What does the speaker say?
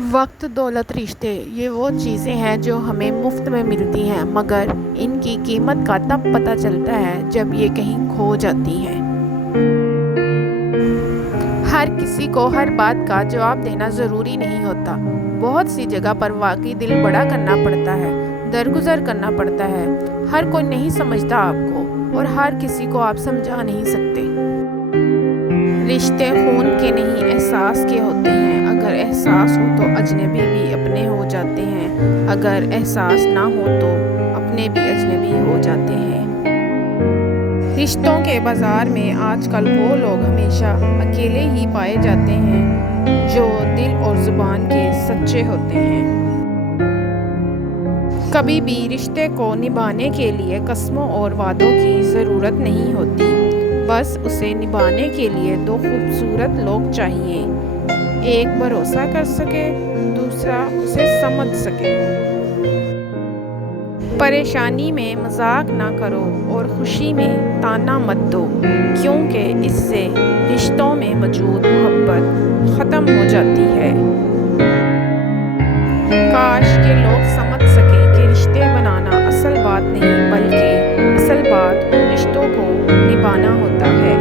وقت، دولت، رشتے، یہ وہ چیزیں ہیں جو ہمیں مفت میں ملتی ہیں، مگر ان کی قیمت کا تب پتہ چلتا ہے جب یہ کہیں کھو جاتی ہیں۔ ہر کسی کو ہر بات کا جواب دینا ضروری نہیں ہوتا۔ بہت سی جگہ پر واقعی دل بڑا کرنا پڑتا ہے، درگزر کرنا پڑتا ہے۔ ہر کوئی نہیں سمجھتا آپ کو، اور ہر کسی کو آپ سمجھا نہیں سکتے۔ رشتے خون کے نہیں، احساس کے ہوتے ہیں۔ اگر احساس ہو تو اجنبی بھی اپنے ہو جاتے ہیں، اگر احساس نہ ہو تو اپنے بھی اجنبی ہو جاتے ہیں۔ رشتوں کے بازار میں آج کل وہ لوگ ہمیشہ اکیلے ہی پائے جاتے ہیں جو دل اور زبان کے سچے ہوتے ہیں۔ کبھی بھی رشتے کو نبھانے کے لیے قسموں اور وعدوں کی ضرورت نہیں ہوتی، بس اسے نبھانے کے لیے دو خوبصورت لوگ چاہیے، ایک بھروسہ کر سکے، دوسرا اسے سمجھ سکے۔ پریشانی میں مذاق نہ کرو اور خوشی میں تانا مت دو، کیونکہ اس سے رشتوں میں موجود محبت ختم ہو جاتی ہے۔ کاش کہ لوگ سمجھ سکیں کہ رشتے بنانا اصل بات نہیں، بلکہ اصل بات ان رشتوں کو نبھانا ہوتا ہے۔